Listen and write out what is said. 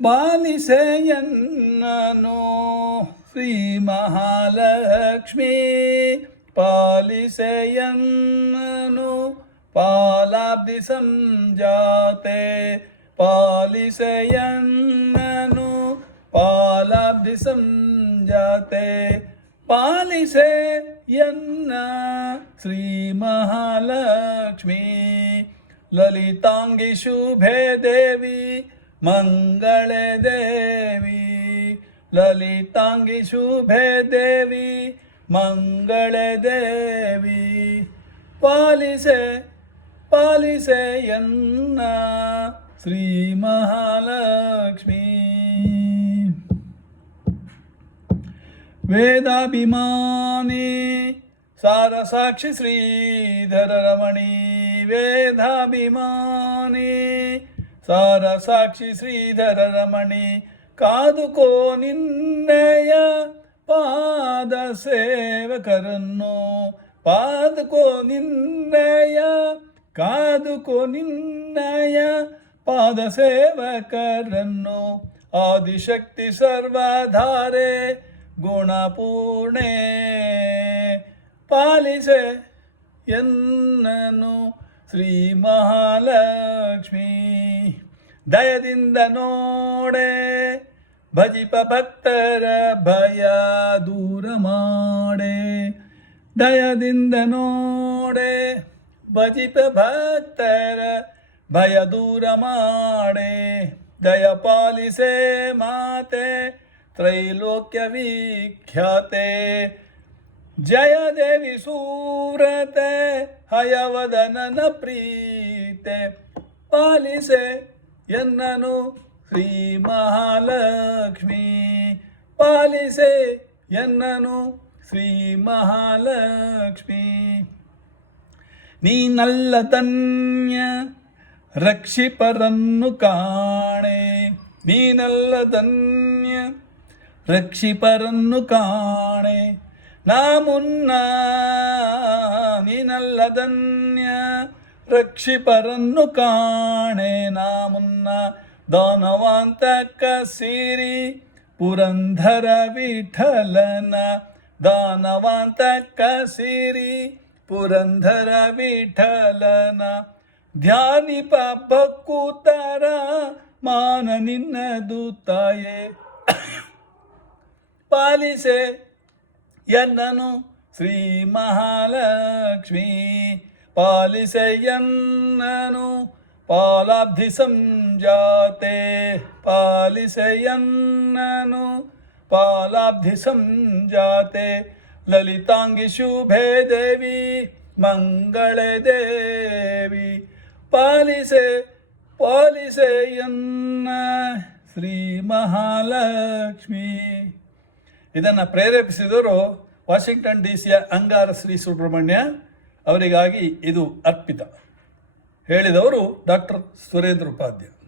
ಪಾಲಿಸೆಯನ್ನನು ಶ್ರೀ ಮಹಾಲಕ್ಷ್ಮೀ ಪಾಲಿಸೆಯನ್ನನು ಪಾಲಾಬ್ಧಿ ಸಂಜಾತೆ ಪಾಲಿಸೆಯನ್ನನು ಪಾಲಾಬ್ಧಿ ಸಂಜಾತೆ ಪಾಲಿಸೆಯನ್ನ ಶ್ರೀ ಮಹಾಲಕ್ಷ್ಮೀ ಲಲಿತಾಂಗಿ ಶುಭೆ ದೇವಿ ಮಂಗಳೇ ದೇವಿ ಲಲಿತಾಂಗಿ ಶುಭೆ ದೇವಿ ಮಂಗಳೇ ದೇವಿ ಪಾಲಿಸೆಯನ್ನ ಶ್ರೀ ಮಹಾಲಕ್ಷ್ಮೀ ವೇದಾಭಿಮಾನಿ ಸಾರಸಾಕ್ಷಿ ಶ್ರೀಧರ ರಮಣಿ ವೇದಾಭಿಮಾನಿ ಸಾರಸಾಕ್ಷಿ ಶ್ರೀಧರ ರಮಣಿ ಕಾದುಕೋ ನಿನ್ನಯ ಪಾದ ಸೇವಕರನ್ನು ಪಾದುಕೋ ನಿನ್ನಯ ಕಾದುಕೋ ನಿನ್ನಯ ಪಾದ ಸೇವಕರನ್ನು ಆದಿಶಕ್ತಿ ಸರ್ವಧಾರೆ ಗುಣಪೂರ್ಣೆ ಪಾಲಿಸೆ ಎನ್ನನು ಶ್ರೀ ಮಹಾಲಕ್ಷ್ಮೀ ದಯದಿಂದ ನೋಡೆ ಭಜಿಪ ಭಕ್ತರ ಭಯ ದೂರ ಮಾಡೆ ದಯದಿಂದ ನೋಡೆ ಭಜಿಪ ಭಕ್ತರ ಭಯ ದೂರ ಮಾಡೆ ದಯ ಪಾಲಿಸೆ ಮಾತೆ ತ್ರೈಲೋಕ್ಯ ವಿಖ್ಯಾತೆ ಜಯ ದೇವಿ ಸೂರತೆ ಹಯವದನನ ಪ್ರೀತೆ ಪಾಲಿಸೆ ಎನ್ನನು ಶ್ರೀ ಮಹಾಲಕ್ಷ್ಮೀ ಪಾಲಿಸೆ ಎನ್ನನು ಶ್ರೀ ಮಹಾಲಕ್ಷ್ಮೀ ನೀನಲ್ಲ ಧನ್ಯ ರಕ್ಷಿಪರನ್ನು ಕಾಣೆ ನೀನಲ್ಲ ಧನ್ಯ ರಕ್ಷಿಪರನ್ನು ಕಾಣೆ ನಾ ಮುನ್ನ ನೀನಲ್ಲ ಧನ್ಯ ರಕ್ಷಿಪರನ್ನು ಕಾಣೆ ನಾ ಮುನ್ನ ದಾನವಾಂತಕ ಸಿರಿ ಪುರಂದರ ವಿಠಲನ ದಾನವಾಂತಕ ಸಿರಿ ಪುರಂದರ ವಿಠಲನ ಧ್ಯಾನಿಪ ಭಕ್ಕುತರ ಮಾನ ನಿನ್ನದು ತಾಯೇ ಪಾಲಿಸೆ ಎನ್ನನು ಶ್ರೀ ಮಹಾಲಕ್ಷ್ಮೀ ಪಾಲಿಸೆ ಎನ್ನನು ಪಾಲಾಬ್ಧಿ ಸಂಜಾತೆ ಪಾಲಿಸೆ ಎನ್ನನು ಪಾಲಾಬ್ಧಿ ಸಂಜಾತೆ ಲಲಿತಾಂಗಿ ಶುಭೆ ದೇವಿ ಮಂಗಳೇ ದೇವಿ ಪಾಲಿಸೆ ಎನ್ನ ಶ್ರೀ ಮಹಾಲಕ್ಷ್ಮೀ. ಇದನ್ನು ಪ್ರೇರೇಪಿಸಿದವರು ವಾಷಿಂಗ್ಟನ್ ಡಿ.ಸಿಯ ಅಂಗಾರ ಶ್ರೀ ಸುಬ್ರಹ್ಮಣ್ಯ ಅವರಿಗಾಗಿ ಇದು ಅರ್ಪಿತ. ಹೇಳಿದವರು ಡಾಕ್ಟರ್ ಸುರೇಂದ್ರ ಉಪಾಧ್ಯ.